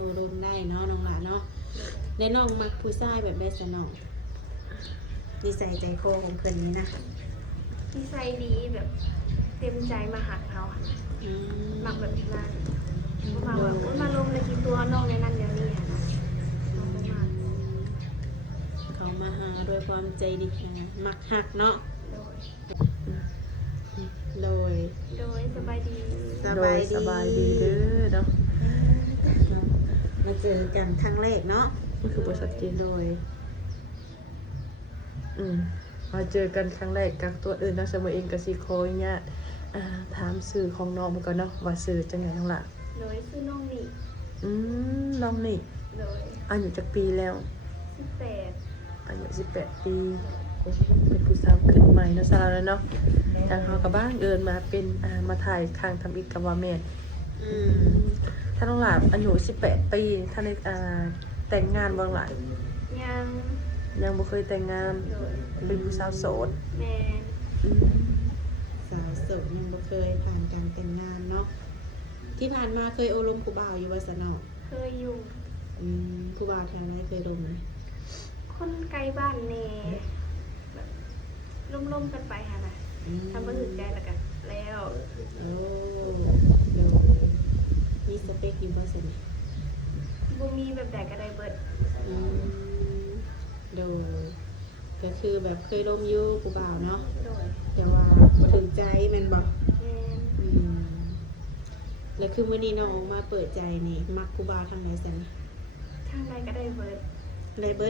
อ้ลมได้เนาะน้องหลานเนาะและน้องมักผู้ชายแบบได้สนองนิสัยใจคอของเพิ่นนี้นะนิสัยดีแบบเต็มใจมาหักเขามักแบบนั้นมาแบบมาลงในกี่ตัวน้องในนั้นเดี๋ยวนี้นะน้องมาเขามาหาด้วยความใจดีนะมักหักเนาะโดยสบายดีสบายดีเด้อเนาะมาเจอกันครั้งแรกเนาะมันคือบทชัดเจนโดยมาเจอกันครั้งแรกกับตัวอื่นนะเสมอเองกับซีโคเนี่ยถามสื่อของน้องมันก่อนเนาะว่าสื่อจังไงน้องล่ะโดยคือน้องนี่น้องนี่โดยอายุจักปีแล้ว18อายุ18 ปีเป็นผู้สาวขึ้นใหม่เนาะซะแล้วเนาะทางเฮากับบ้านเอิ้นมาเป็นมาถ่ายข้างทำอีกกับว่าแม่นถ้าน้องหลานอายุ18 ปีถ้าในแต่งงานบ่หลานยังบ่เคยแต่งงานเป็นผู้สาวโสดแม่สาวโสดยังบ่เคยผ่านการแต่งงานเนาะที่ผ่านมาเคยโอลมผู้บ่าวอยู่ว่าซะเนาะเคยอยู่ผู้บ่าวแถวไหนเคยลมไหมคนไกลบ้านแน่แบบล่มๆกันไปหั่นน่ะทำบ่ถึงใจแล้วกันแล้วโอ้มีสเปคอยู่บ่ซั่นบ่มีแบบใดก็ได้เบิดโดยก็คือแบบเคยล้มอยู่ผู้บ่าวเนาะโดยแต่ว่าบ่ถึงใจแม่นบ่แม่นแล้วคือมื้อนี้น้องออกมาเปิดใจนี่มักผู้บ่าวทางไหนซั่นทางใดก็ได้เบิ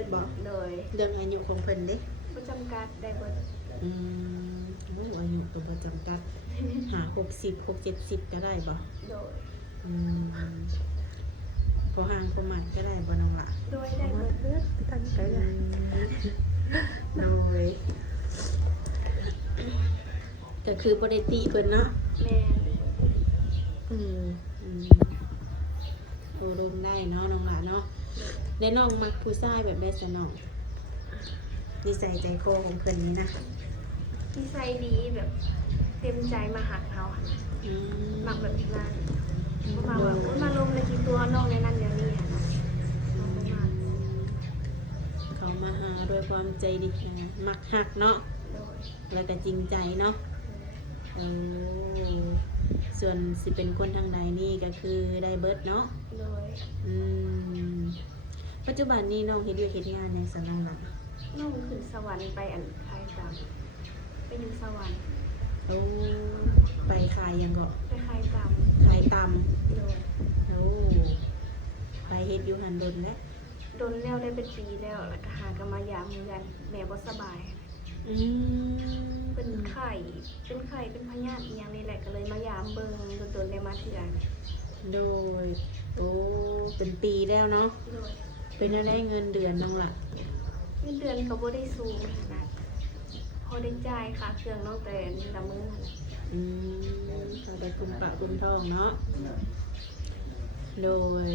ดบ่โดยเรื่องอายุของเพิ่นเด้บ่จำกัดได้เบิดโอ้อายุก็บ่จำกัด60 70ก็ได้บ่โดยพอห่างประมาณก็ได้บ่น้องล่ะโดยได้เบิดตั้งใจเลยโดยก็คือบ่ได้ติเพิ่นเนาะแม่โอ้ลมได้เนาะน้องล่ะเนาะและน้องมักผู้ชายแบบได้สนองนิสัยใจคอของเพิ่นนี้นะนิสัยดีแบบเต็มใจมาหักเขามักแบบนั้นมาแบบมาลงในกี่ตัวน้องในนั้นเดี๋ยวนี้นะเขามาหาด้วยความใจดีนะมักหักเนาะแล้วก็จริงใจเนาะส่วนสิเป็นคนทางใดนี่ก็คือได้เบิดเนาะปัจจุบันนี้น้องเฮ็ดเฮ็ดงานอย่างซั่นน้องล่ะน้องขึ้นสวรรค์ไปขายตำไปอยู่สวรรค์ไปขายยังก็ไปขายตำไปเฮ็ดอยู่หันดนแล้วได้เป็นปีแล้วก็หากมายามเหมือนกันแม่บ่สบายเป็นไข้เป็นพยาธิอีหยังนี่แหละก็เลยมายามเบิ่งโดนได้มาเทื่อโดยเป็นปีแล้วเนาะเป็นได้เงินเดือนน้องล่ะเงินเดือนก็บ่ได้สูงขนาดพอได้จ่ายค่าเครื่องน้องแต่ละมื้อเขาได้คุณปะคุณทองเนาะโดย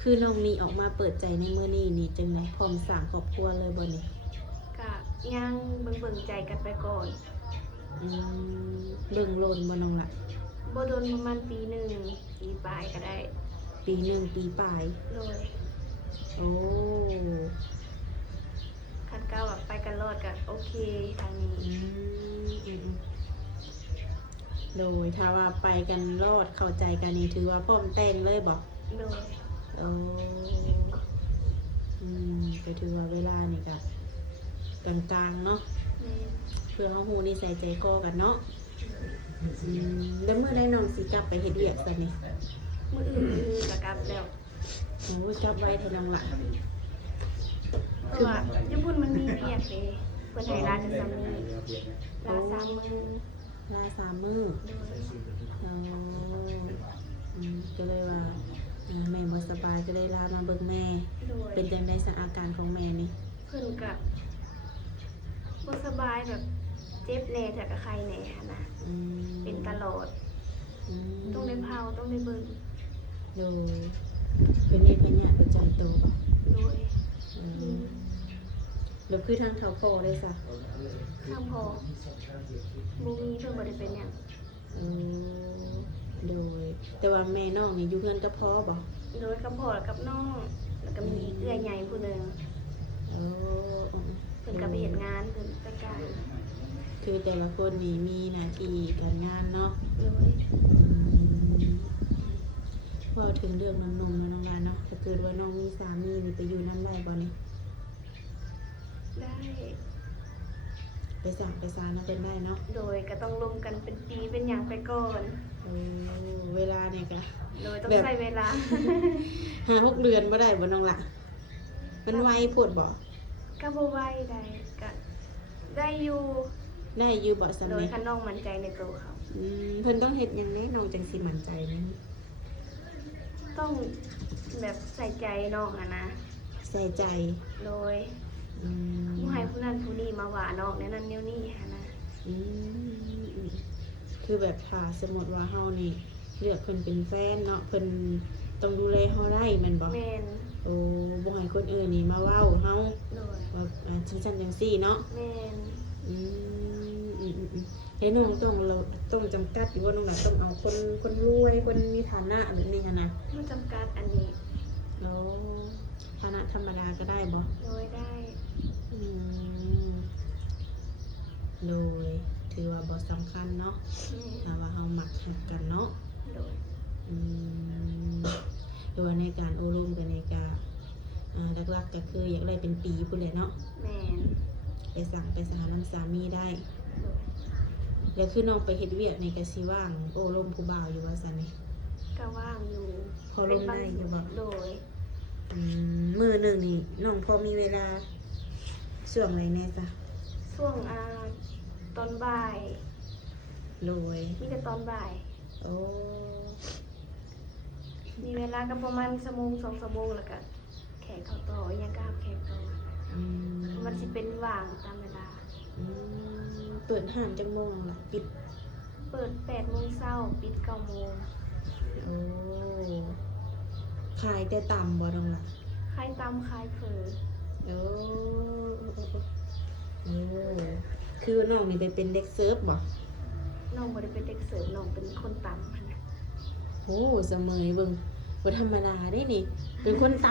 คือน้องนี่ออกมาเปิดใจในมื้อนี้นี่จังได๋พร้อมสร้างครอบครัวเลยบ่นี่ก็ยังเบิ่งใจกันไปก่อนเบิ่งโลนบ่น้องล่ะบ่โดนประมาณปี1ปีปลายก็ได้ปี1ปีปลายโดยคันก้าวแบบไปกันรอดก็โอเคทางนี้โดยถ้าว่าไปกันรอดเข้าใจกันนี่ถือว่าพร้อมแต่งเลยบ่โดยก็ถือว่าเวลานี่ก็กลางๆเนาะเพื่อเฮาฮู้นิสัยใจคอกันเนาะแล้วเมื่อได้น้องสิกลับไปเฮ็ดเวียกซะนี่มื้ออื่นก็กลับแล้วโอ้ยกลับไว้เท่าน้องล่ะคือว่าญี่ปุ่นมันมีเวียกเด้เพิ่นให้ลาจังซั่นนี่ลา3 มื้อก็เลยว่าแม่บ่สบายก็เลยลามาเบิ่งแม่เป็นจังได๋ซะอาการของแม่นี่เพิ่นก็บ่สบายแบบเจ็บแน่แต่ก็ไข้แน่หั่นน่ะเป็นตลอดต้องได้พาต้องได้เบิ่งโดยเป็นเฮ็ดพยาธิประจำตัวบ่โดยแล้วคือทางเฒ่าพ่อได้ซะทางพ่อบ่มีเพิ่นบ่ได้เป็นหยังโดยแต่ว่าแม่น้องนี่อยู่เฮือนกับพ่อบ่ โดยกับพ่อกับน้องแล้วก็มีอีกเอื้อยใหญ่ผู้หนึง โอ้ เพิ่นก็ไปเฮ็ดงานเพิ่นไปกัน คือแต่ละคนนี่มีหน้าที่การงานเนาะ โดย พอถึงเรื่องน้ำนมแล้วน้องลาเนาะถ้าเกิดว่าน้องมีสามีนี่ไปอยู่น้ำได้บ่นี่ ได้ ไปสั่งไปซานะเป็นได้เนาะ โดยก็ต้องรวมกันเป็นปีเป็นหยังไปก่อน โอ้เวลาเนี่ยก็ โดยต้อง แบบ ใช้เวลา 5-6 เดือนบ่ได้บ่น้องละมันไวโพดบ่ ก็บ่ไหวได้ก็ได้อยู่ ได้อยู่บ่สำ โดย นี้ คันน้องมั่นใจในตัวเขา เพิ่นต้องเฮ็ดหยังแน่น้องจังสิมั่นใจนี่ ต้องแบบใส่ใจน้องอะนะ ใส่ใจ โดย อืม ผู้ให้ผู้นั้นผู้นี้มาว่าน้องในนั้นแนวนี้อะนะ อืมคือแบบถ้าสมมติว่าเฮานี่เลือกเพิ่นเป็นแฟนเนาะเพิ่นต้องดูแลเฮาได้แม่นบ่ แม่น โอ้บ่ให้คนอื่นนี่มาเว้าเฮา โดย ว่าจังจังซี่เนาะ แม่น อืมแล้วน้องต้องจำกัดอยู่ว่าน้องน่ะต้องเอาคนรวยคนมีฐานะแบบนี้หันนะ บ่จำกัดอันนี้ โอ้ฐานะธรรมดาก็ได้บ่ โดยได้ อืมโดยถือว่าบ่สำคัญเนาะ แม่น ถ้าว่าเฮามักหักกันเนาะ โดย อืมโดยในการโอรมกันในการหลักๆก็คืออยากได้เป็นปีพุ่นแหละเนาะ แม่น ไปสั่งไปสหาน้ำสามีได้ โดย แล้วคือน้องไปเฮ็ดเวียกในกะสิว่างโอรมผู้บ่าวอยู่ว่าซั่นนี่ ก็ว่างอยู่ พอลงได้อยู่บ่ โดย มื้อหนึงนี่น้องพอมีเวลาช่วงไหนแน่จ้ะ ช่วงตอนบ่าย โดย มีแต่ตอนบ่าย โอ้ มีเวลาก็ประมาณชั่วโมง2 ชั่วโมงแล้วก็แขกเข้าต่ออีหยังก็หาแขกต่อ อืม มันสิเป็นว่างตามเวลา อืมเปิดห้างจังโมงล่ะปิด เปิด8 โมงเช้าปิด9 โมง โอ้ขายแต่ต่ำบ่น้องล่ะ ขายตำขายเผลอ โอ้โอ้คือน้องนี่ไปเป็นเด็กเซิร์ฟบ่ น้องบ่ได้เป็นเด็กเสิร์ฟน้องเป็นคนตำหั่นน่ะ โอ้เสมยเบิ่งบ่ธรรมดาได้นี่ เป็นคนต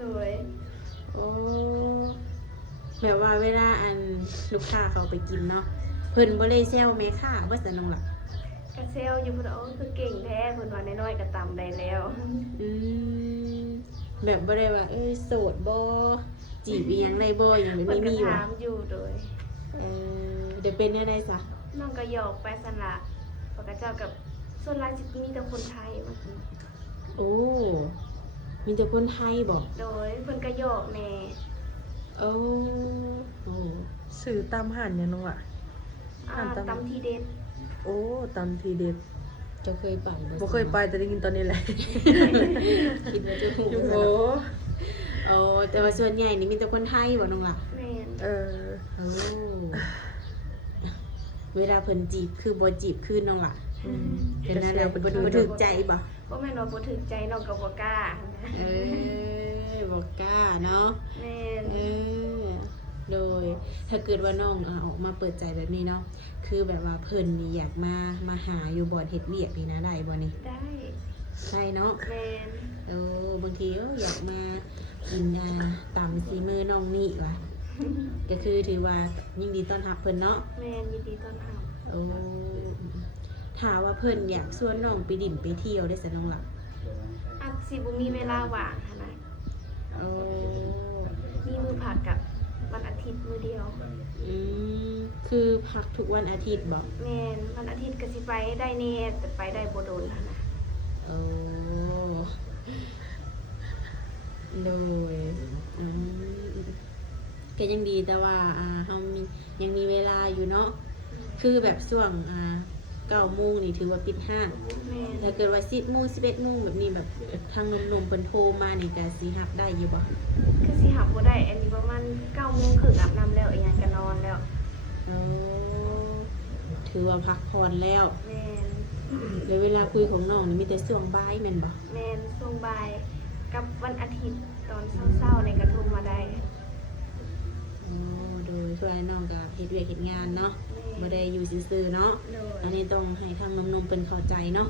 โดย ำโอ้แบบว่าเวลาอันลูกค้าเขาไปกินเนาะเพิ่นบ่ได้แซวแม่ค้าว่าซั่นน้องล่ะ กระเซลอยู่เพิ่นว่าโอ้คือเก่งแท้เพิ่นว่าน้อยๆก็ตำได้แล้ว อืมแบบบ่ได้ว่าโสดบ่จีบอีหยังได้บ่หยังแบบ เพิ่น นี้ ก็ มีอยู่ ถามอยู่โดย เดี๋ยวเป็นแนวใดซะ น้องก็หยอกไปสั่นละปกติเจ้ากับส่วนหลายสิมีแต่คนไทยว่าซั่น โอ้มีแต่คนไทยบ่ โดยเพิ่นก็หยอกแน่ โอ้โอ้ สื่อตามหันเนี่ยน้องล่ะ ตำที่เด็ด โอ้ตามทีเด็ด เจะเคยไป บ่เคยไปแต่ได้กินตอนนี้แหละ คิดว่าจะฮู้ โอ้ โอ้แต่ว่าส่วนใหญ่นี่มีแต่คนไทยบ่น้องล่ะ แม่น เออ โอ้เวลาเพิ่นจีบคือบ่จีบคือน้องล่ะ อืม เป็นอะไรบ่ถูกใจบ่ บ่แม่นว่าบ่ถึกใจน้องก็บ่กล้า บ่กล้าเนาะ แม่น โดยถ้าเกิดว่าน้องออกมาเปิดใจแบบนี้เนาะคือแบบว่าเพิ่นนี่อยากมาหาอยู่บ่อนเฮ็ดเวียกนี่นะได้บ่นี่ ได้ ใช่เนาะ แม่น บางทีอยากมากินตำซีมือน้องนี่ว่ะ ก็คือถือว่ายินดีต้อนรับเพิ่นเนาะ แม่นยินดีต้อนรับ ถ้าว่าเพิ่นอยากชวนน้องไปดิ่นไปเที่ยวได้ซะน้องล่ะ อาจสิบ่มีเวลาว่างหั่นน่ะ โอ้ มีมือผักกับวันอาทิตย์มื้อเดียว คือพักทุกวันอาทิตย์บ่ แม่นวันอาทิตย์ก็สิไปได้แน่แต่ไปได้บ่โดนหั่นน่ะ โอ้โดยก็ยังดีแต่ว่าเฮายังมีเวลาอยู่เนาะคือแบบช่วง9 โมงนี่ถือว่าปิดห้าง แม่น ถ้าเกิดว่า10 โมง 11 โมงแบบนี้แบบทางหนุ่มๆเพิ่นโทรมานี่ก็สิรับได้อยู่บ่ คือสิหับบ่ได้อันนี้ประมาณ9 โมงครึ่งอาบน้ำแล้วอีหยังก็นอนแล้ว โอ้ถือว่าพักผ่อนแล้ว แม่น แล้วเวลาคุยของน้องนี่มีแต่ช่วงบ่ายแม่นบ่ แม่นช่วงบ่ายกับวันอาทิตย์ตอนเช้าๆในกระโทรมาได้ โดยช่วยน้องก็เฮ็ดเวียกเฮ็ดงานเนาะ แม่ บ่ได้อยู่ซื่อๆเนาะ โดย อันนี้ต้องให้ทางนมๆเป็นเข้าใจเนาะ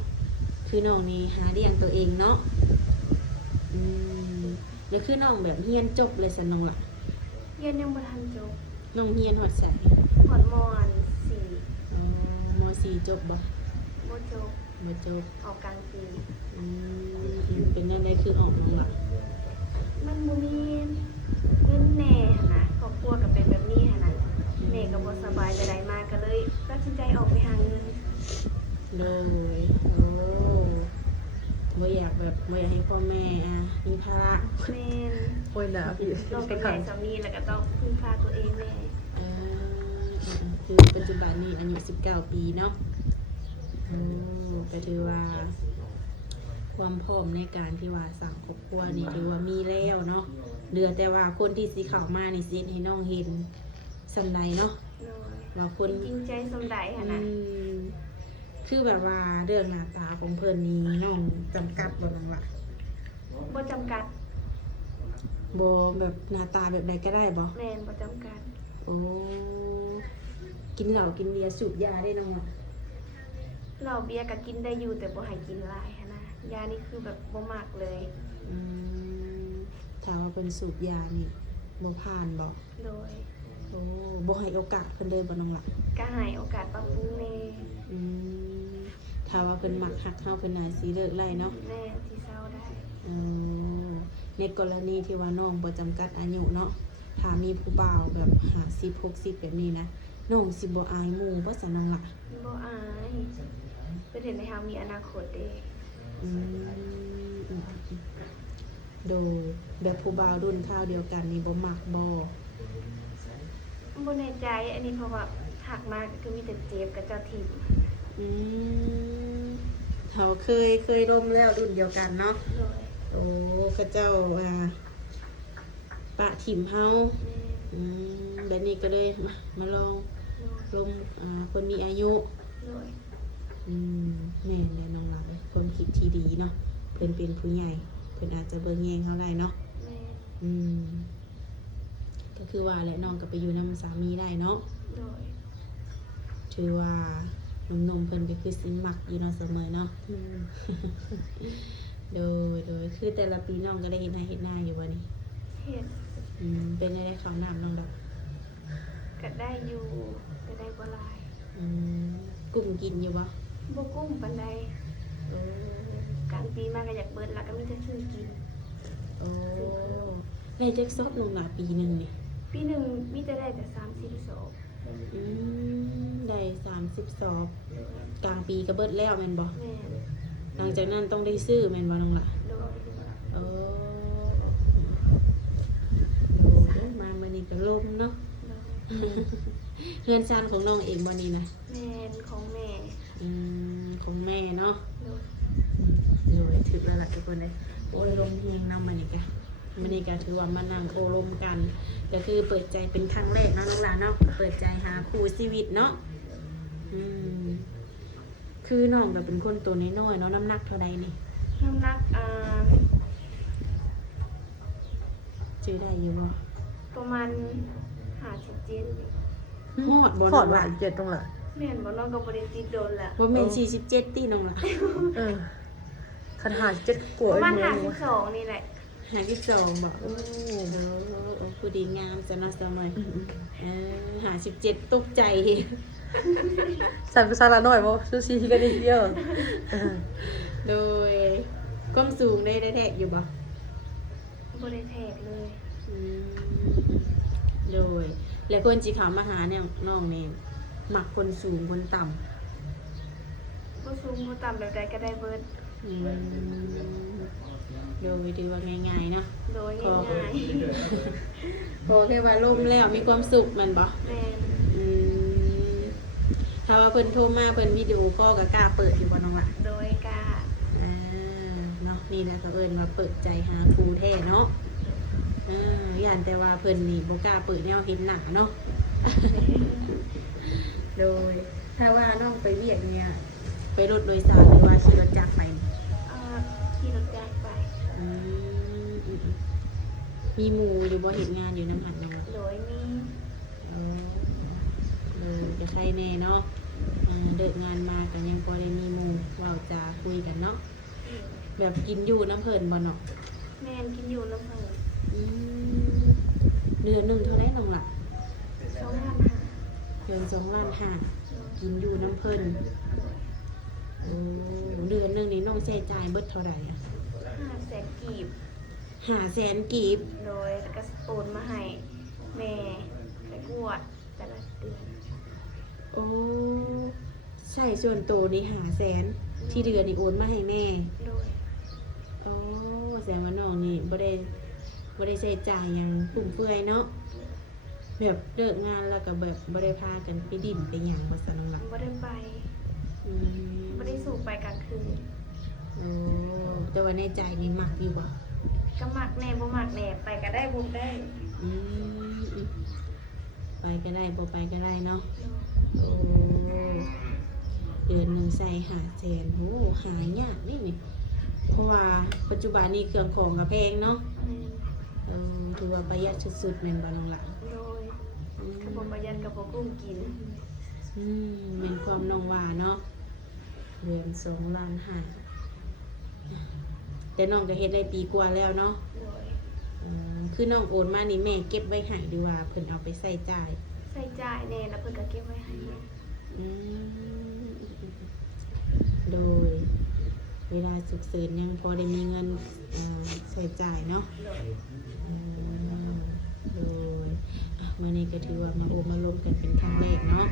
คือน้องนี่หาเลี้ยงตัวเองเนาะ อืมแล้วคือน้องแบบเรียนจบเลยซะน้องล่ะ เรียนยังบ่ทันจบ น้องเรียนฮอดไส ฮอดมอนสี่ อ๋อม .4 จบบ่ บ่จบ บ่จบ ออกกลางปี อืมเป็นจังไดคือออกน้องล่ะ มันบ่มีเงินแหน่หั้นนะครอบครัวก็เป็นแบบนี้หั้นนะแม่ก็บ่สบายจะได้มาก็เลยตัดสินใจออกไปหาเงิน โดยโอ้บ่อยากแบบบ่อยากให้พ่อแม่มีภาระ แม่น โอ้ยหนาพี่ ต้องเป็นใหญ่สามีแล้วก็ต้องพึ่งพาตัวเองแน่ เอ่คือปัจจุบันนี้อายุ19 ปีเนาะโอ้ก็ถือว่า ความพร้อมในการที่ว่าสร้างครอบครัวนี่ถือว่ามีแล้วเนาะเหลือแต่ว่าคนที่สิเข้ามานี่สิให้น้องเห็นสำใดเนาะ น้อย ว่าคน จริงใจสมใดหั่นน่ะ มคือแบบว่าเรื่องหน้าตาของเพิ่นนี่น้องจำกัดบ่น้องล่ะ บ่จำกัด บ่แบบหน้าตาแบบใดก็ได้บ่ แม่นบ่จำกัด โอ้กินเหล้ากินเบียร์สูบยาได้น้องล่ะ เหล้าเบียร์ก็กินได้อยู่แต่บ่ให้กินหลายหั้นนะยานี่คือแบบบ่มักเลย อืมถ้าว่าเพิ่นสูบยานี่บ่ผ่านบ่ โดย โอ้บ่ให้โอกาสเพิ่นเลยบ่น้องล่ะ ก็ให้โอกาสปรับปรุงแน่ อืมถ้าว่าเพิ่นมักฮักเฮาเพิ่นน่าสิเลิกไล่เนาะ แน่ที่เศร้าได้ เออในกรณีที่ว่าน้องบ่จำกัดอายุเนาะถ้ามีผู้บ่าวแบบ50 60แบบนี้นะน้องสิบ่อายหมู่บ่ซะน้องล่ะ บ่อายเพิ่นเห็นในเฮามีอนาคตเด้ อืมโดยแบบผู้บ่าวรุ่นข้าวเดียวกันนี่บ่มักบ่ บ่แน่ใจอันนี้เพราะว่าหักมาก็คือมีแต่เจ็บกับเจ้าถิ่น อืมเขาเคยร่มแล้วรุ่นเดียวกันเนาะ โดย โอ้เขาเจ้าปะถิ่มเฮา แม่ อืมแบบนี้ก็เลยมาลองร่มคนมีอายุ โดย อืมแม่นแน่น้องหลายความคิดที่ดีเนาะเพิ่นเป็นผู้ใหญ่เพิ่นอาจจะเบิ่งแยงเฮาได้เนาะ แม่ อืมก็คือว่าและน้องก็ไปอยู่นำสามีได้เนาะ โดย ถือว่าหนุ่มๆเพิ่นก็คือสิมักอยู่เนาะเสมอเนาะ อืม โดยคือแต่ละปีน้องก็ได้เฮ็ดนาเฮ็ดนาอยู่บ่นี่ เฮ็ด เป็นได้ข้าวน้ำน้องดอก ก็ได้อยู่ก็ได้บ่หลาย อืมกุ้งกินอยู่บ่ บ่กุ้มปานใด โอ้ กลางปีมาก็อยากเบิดแล้วก็มีแต่ซื้อกิน โอ้ได้จักซอบน้องหลาปีหนึงนี่ ปีหนึงมีแต่ได้แต่30ซอก อืมได้30ซอบกลางปีก็เบิดแล้วแม่นบ่ แม่น หลังจากนั้นต้องได้ซื้อแม่นบ่น้องหล่ะ โดย โอ้มามื้อนี้ก็ลมเนาะ โดย เฮือนซานของน้องเองบ่นี่นะ แม่นของแม่ ของแม่เนาะ โดย โดยถึกแล้วล่ะทุกคนเลยโอ้ยลมแห้งนำมันนี่กะมันนี่ก็ถือว่ามานั่งโอลมกันก็คือเปิดใจเป็นครั้งแรกเนาะน้องหลานเนาะเปิดใจหาคู่ชีวิตเนาะอืมคือน้องแบบเป็นคนตัวน้อยๆเนาะน้ำหนักเท่าใดนี่ น้ำหนักจื้อได้อยู่บ่ ประมาณ57 ฮอดบ่ ข น้ อ อง ดห ล่ะ วานเจ็ดตรงละ แม่นบ่น้องก็บ่ได้ติดโดนละ บ่แม่น47ติน้องล่ะ เออคันหาเจ็ดกลัว ประมาณ ไอ้หมู 52นี่แหละ 52บ่โอ้ผู้ดีงามจังเนาะสมัย57ตกใจ ใส่ภาษาละหน่อยบ่ซูซีกันอีกเยอะเออ โดยความสูงได้แท้อยู่บ่ บ่ได้แทกเลย โดยแล้วคนจีเขามาหาเนี่ยน้องเนี่ยมักคนสูงคนต่ บ่สูงบ่ต่ำแบบใดก็ได้เบิด ำโดยถือว่าง่ายๆเนาะ โดยง่าย พอแค่ว่าล่มแล้วมีความสุขแมันบ่ ๆแม่น อืมถ้าว่าเพิ่นโทรมาเพิ่นวิดีโอคอลก็กล้าเปิดอยู่บ่น้องล่ะ โดยกล้า เนาะนี่แหละเขาเอิ้นว่าเปิดใจหาครูแท้เนาะย่านแต่ว่าเพิ่นนี่บ่กล้าเปิดแนวเห็นหน้าเนาะ โดยถ้าว่าน้องไปเวียกเนี่ยไปรถโดยสารหรือว่าขี่รถจักรไปนี่ ขี่รถจักรไป อืมมีหมู่อยู่บ่เฮ็ดงานอยู่น้ำหันน้องล่ะ โดยมี จะใครแน่เนาะเดินงานมากันยังพอได้มีหมู่เว้าจาคุยกันเนาะแบบกินอยู่น้ำเพิ่นบ่เนาะ แ แม่นกินอยู่น้ำเพิ่น อืมเดือนหนึงเท่าไหร่น้องล่ะ 2,500,000 เดือน2 ล้านห้ากินอยู่น้ำเพิ่นโอ้เดือนหนึงนี่น้องใช้จ่ายเบิดเท่าไหร่อะ 500,000 กีบ 500,000 กีบ โดยแล้วก็โอนมาให้แม่ไปกวดแต่ละเดือน โอ้ใช่ส่วนโตวนี่500,000ที่เดือนนี่โอนมาให้แม่ โดย โอ้แสดงว่าน้องนี่บ่ได้ใช้จ่ายหยังฟุ่มเฟือยเนาะแบบเลิกงานแล้วก็แบบบ่ได้พากันไปดิ่นไปหยังบ่ซั่นน้องล่ะ บ่ได้ไป อืม บ่ได้สู่ไปกลางคืน โอ้แต่ว่าในใจนี่มักอยู่บ่ ก็มักแน่บ่มักแน่ไปก็ได้บ่ได้ อืมไปก็ได้บ่ไปก็ได้เนาะโอ้เดือนหนึงใส่500,000โอ้หายากนี่เพราะว่าปัจจุบันนี้เครื่องของก็แพงเนาะ แม่น ถือว่าประหยัดสุดๆแม่นบ่น้องล่ะ โดยก็บ่ประหยัดก็บ่กุ้มกิน เป็นความน้องว่าเนาะเดือน2 ล้านห้าแต่น้องก็เฮ็ดได้ปีกว่าแล้วเนาะ โดย คือน้องโอนมานี่แม่เก็บไว้ให้หรือว่าเพิ่นเอาไปใส่จ่าย ใส่จ่ายแน่แล้วเพิ่นก็เก็บไว้ให้ อืมโดย เวลาฉุกเฉินยังพอได้มีเงินใส่จ่ายเนาะ โดย อืมโดยมื้อนี้ก็ถือว่ามาโอมาลมกันเป็นครั้งแรกเนาะ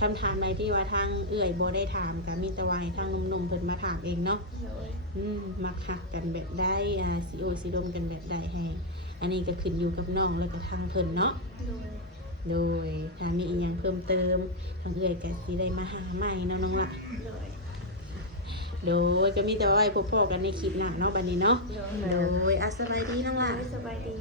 คำถามใดที่ว่าทางเอื้อยบ่ได้ถามก็มีแต่ว่าให้ทางหนุ่มๆเพิ่นมาถามเองเนาะ โดย มักหักกันแบบได้สิโอสิดมกันแบบใดให้ อันนี้ก็ขึ้นอยู่กับน้องแล้วก็ทางเพิ่นเนาะ โดย โดยถ้ามีอีกอย่างเพิ่มเติมทางเอื้อยก็สิได้มาหาใหม่เนาะน้องละ โดย โดยก็มีแต่ว่าไว้พบพ่อกันในคลิปหน้าเนาะบัดนี้เนาะ โดย โดยสบายดีน้องละ สบายดี